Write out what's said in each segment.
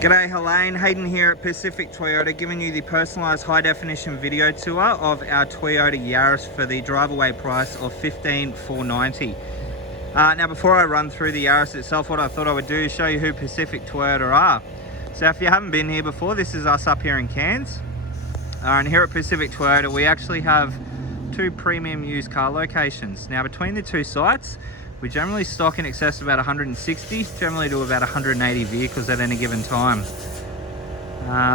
G'day Helene, Hayden here at Pacific Toyota, giving you the personalised high definition video tour of our Toyota Yaris for the drive away price of $15,490. Now before I run through the Yaris itself, what I thought I would do is show you who Pacific Toyota are. So if you haven't been here before, this is us up here in Cairns. And here at Pacific Toyota we actually have two premium used car locations. Now between the two sites, we generally stock in excess of about 160, generally do about 180 vehicles at any given time.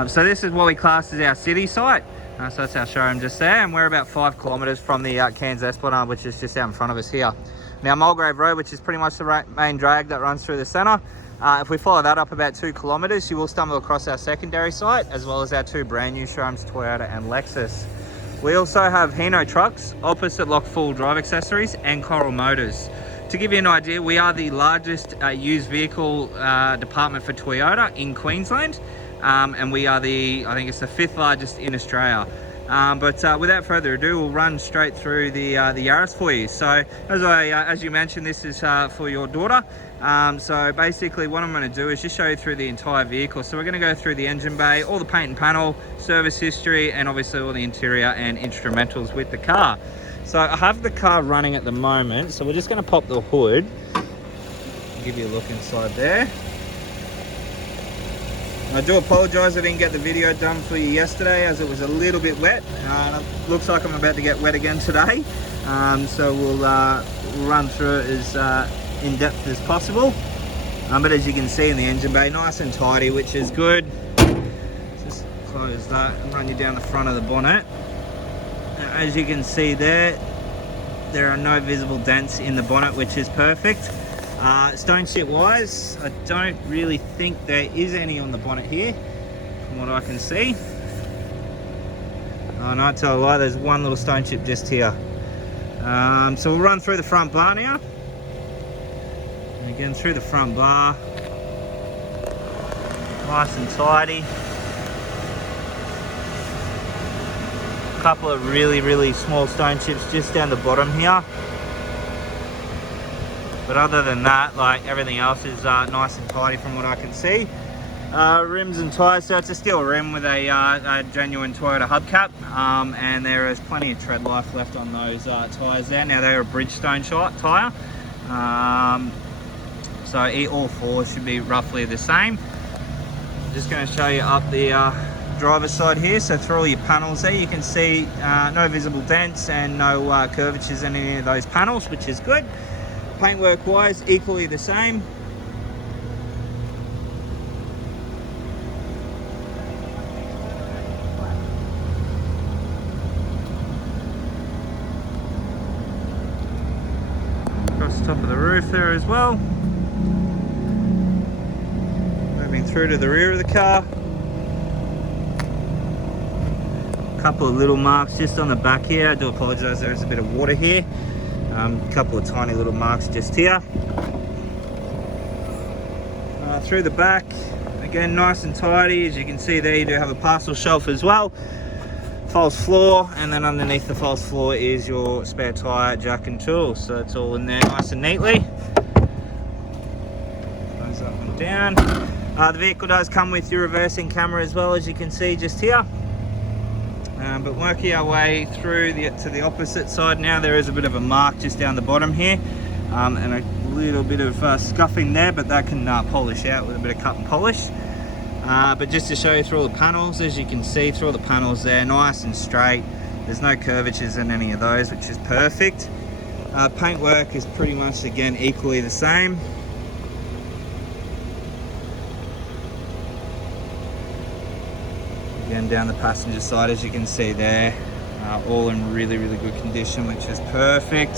So this is what we class as our city site. So that's our showroom just there, and we're about 5 kilometres from the Cairns Esplanade, which is just out in front of us here. Now Mulgrave Road, which is pretty much the main drag that runs through the centre, if we follow that up about 2 kilometres, you will stumble across our secondary site, as well as our two brand new showrooms, Toyota and Lexus. We also have Hino Trucks, Opposite Lock Full Drive Accessories, and Coral Motors. To give you an idea, we are the largest used vehicle department for Toyota in Queensland, and we are I think it's the 5th largest in Australia. But without further ado, we'll run straight through the Yaris for you. So as you mentioned, this is for your daughter. So basically what I'm going to do is just show you through the entire vehicle. So we're going to go through the engine bay, all the paint and panel, service history, and obviously all the interior and instrumentals with the car. So I have the car running at the moment, so we're just going to pop the hood, give you a look inside there. I do apologise I didn't get the video done for you yesterday as it was a little bit wet. It looks like I'm about to get wet again today, so we'll run through it as in depth as possible. But as you can see in the engine bay, nice and tidy, which is good. Just close that and run you down the front of the bonnet. As you can see there are no visible dents in the bonnet, which is perfect. Stone chip wise, I don't really think there is any on the bonnet here from what I can see. Oh, no, I tell a lie, there's one little stone chip just here. So we'll run through the front bar now. And again, through the front bar, nice and tidy. Couple of really small stone chips just down the bottom here, but other than that, like, everything else is nice and tidy from what I can see. Rims and tyres, so it's a steel rim with a genuine Toyota hubcap, and there is plenty of tread life left on those tyres there. Now they're a Bridgestone tyre, so all four should be roughly the same. I'm just going to show you up the driver's side here. So through all your panels there, you can see no visible dents and no curvatures in any of those panels, which is good. Paintwork wise, equally the same. Across the top of the roof there as well. Moving through to the rear of the car. Couple of little marks just on the back here. I do apologise, there is a bit of water here. A couple of tiny little marks just here. Through the back, again nice and tidy. As you can see there, you do have a parcel shelf as well, false floor, and then underneath the false floor is your spare tyre, jack and tools. So it's all in there nice and neatly. Goes up and down. The vehicle does come with your reversing camera as well, as you can see just here. But working our way through to the opposite side now, there is a bit of a mark just down the bottom here, and a little bit of scuffing there, but that can polish out with a bit of cut and polish. But just to show you through all the panels, as you can see through all the panels there, nice and straight. There's no curvatures in any of those, which is perfect. Paintwork is pretty much, again, equally the same. Again, down the passenger side, as you can see there, all in really good condition, which is perfect.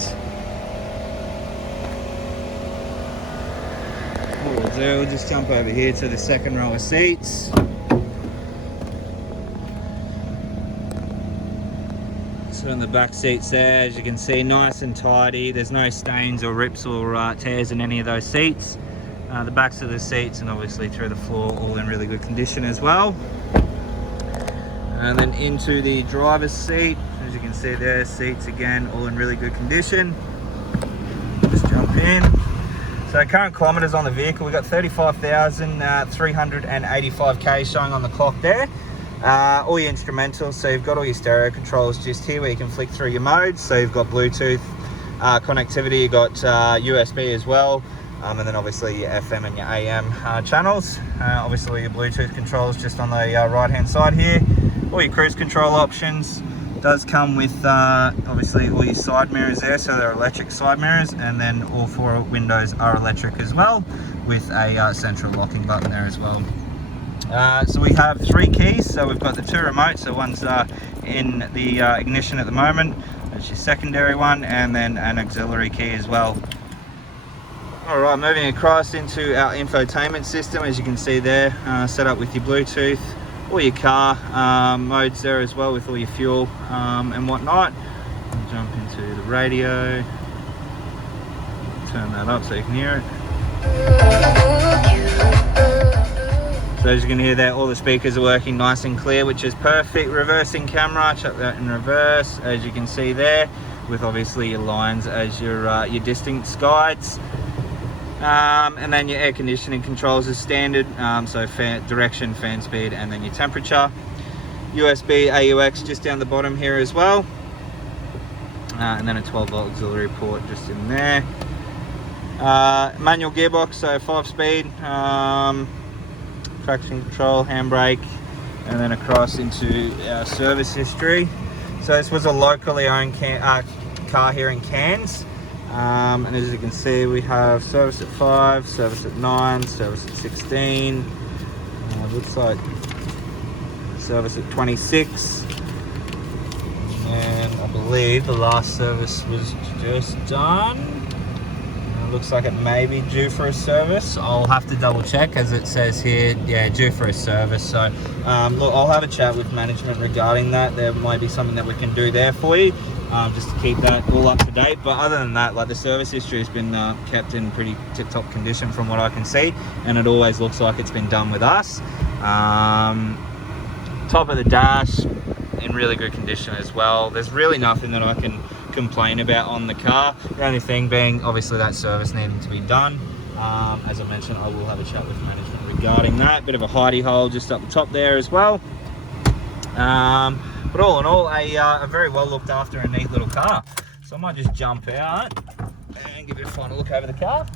What we'll do, we'll just jump over here to the second row of seats. So in the back seats there, as you can see, nice and tidy. There's no stains or rips or tears in any of those seats. The backs of the seats and obviously through the floor, all in really good condition as well. And then into the driver's seat, as you can see there, seats again all in really good condition. Just jump in. So current kilometres on the vehicle, we've got 35,385k showing on the clock there. All your instrumentals, so you've got all your stereo controls just here where you can flick through your modes. So you've got Bluetooth connectivity, you've got USB as well, and then obviously your FM and your AM channels. Obviously your Bluetooth controls just on the right hand side here. All your cruise control options. Does come with obviously all your side mirrors there, so they're electric side mirrors, and then all 4 windows are electric as well, with a central locking button there as well. So we have 3 keys, so we've got the 2 remotes, so one's in the ignition at the moment, that's your secondary one, and then an auxiliary key as well. Alright, moving across into our infotainment system, as you can see there, set up with your Bluetooth, all your car modes there as well, with all your fuel and whatnot. I'll jump into the radio, turn that up so you can hear it. So as you can hear there, all the speakers are working nice and clear, which is perfect. Reversing camera, chuck that in reverse, as you can see there, with obviously your lines as your distance guides. And then your air conditioning controls is standard, so direction, fan speed, and then your temperature. USB AUX just down the bottom here as well, and then a 12-volt auxiliary port just in there. Manual gearbox, so 5-speed, traction control, handbrake, and then across into our service history. So this was a locally owned car here in Cairns. And as you can see, we have service at 5, service at 9, service at 16, looks like service at 26, and I believe the last service was just done. Looks like it may be due for a service. I'll have to double check, as it says here, yeah, due for a service. So look, I'll have a chat with management regarding that. There might be something that we can do there for you, just to keep that all up to date. But other than that, like, the service history has been kept in pretty tip-top condition from what I can see, and it always looks like it's been done with us. Top of the dash in really good condition as well. There's really nothing that I can complain about on the car. The only thing being obviously that service needing to be done. As I mentioned, I will have a chat with management regarding that. Bit of a hidey hole just up the top there as well. But all in all, a very well looked after and neat little car. So I might just jump out and give you a final look over the car.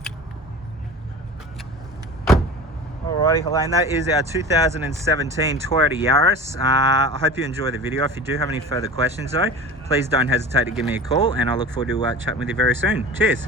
Alrighty, Helene, that is our 2017 Toyota Yaris. I hope you enjoy the video. If you do have any further questions though, please don't hesitate to give me a call, and I look forward to chatting with you very soon. Cheers.